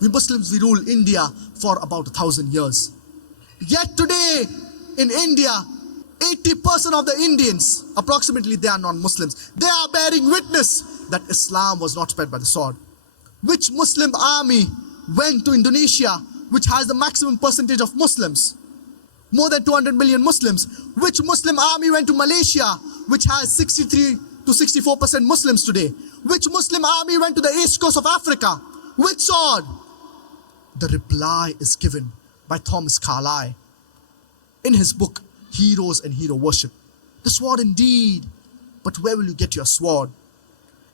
We Muslims, we rule India for about 1,000 years. Yet today, in India, 80% of the Indians, approximately, they are non-Muslims. They are bearing witness that Islam was not spread by the sword. Which Muslim army went to Indonesia, which has the maximum percentage of Muslims? More than 200 million Muslims. Which Muslim army went to Malaysia, which has 63 to 64% Muslims today? Which Muslim army went to the east coast of Africa? Which sword? The reply is given by Thomas Carlyle in his book, Heroes and Hero Worship. The sword indeed, but where will you get your sword?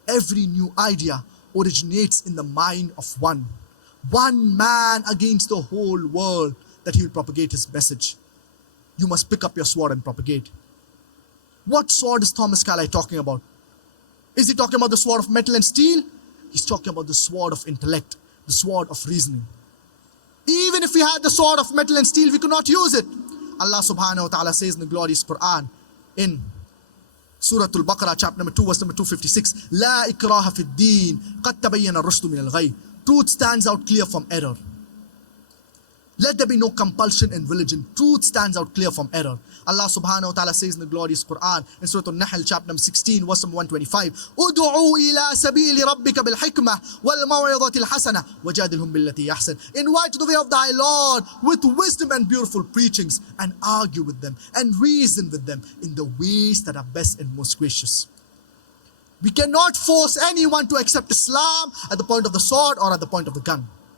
Every new idea originates in the mind of one man against the whole world, that he will propagate his message. You must pick up your sword and propagate. What sword is Thomas Carlyle talking about? Is he talking about the sword of metal and steel? He's talking about the sword of intellect, the sword of reasoning. Even if we had the sword of metal and steel, we could not use it. Allah subhanahu wa ta'ala says in the glorious Quran, in Surah Al-Baqarah, chapter number 2, verse number 256, La ikraha fid deen, qad tabayyana ar-rushdu min al-ghayy. Truth stands out clear from error. Let there be no compulsion in religion. Truth stands out clear from error. Allah subhanahu wa ta'ala says in the glorious Quran, in Surah Al-Nahl, chapter number 16, verse number 125, Udu'u ila sabili rabbika bil hikmah wal maw'idhati al-hasana wajadilhum billati ahsan. Invite to the way of thy Lord with wisdom and beautiful preachings, and argue with them and reason with them in the ways that are best and most gracious. We cannot force anyone to accept Islam at the point of the sword or at the point of the gun.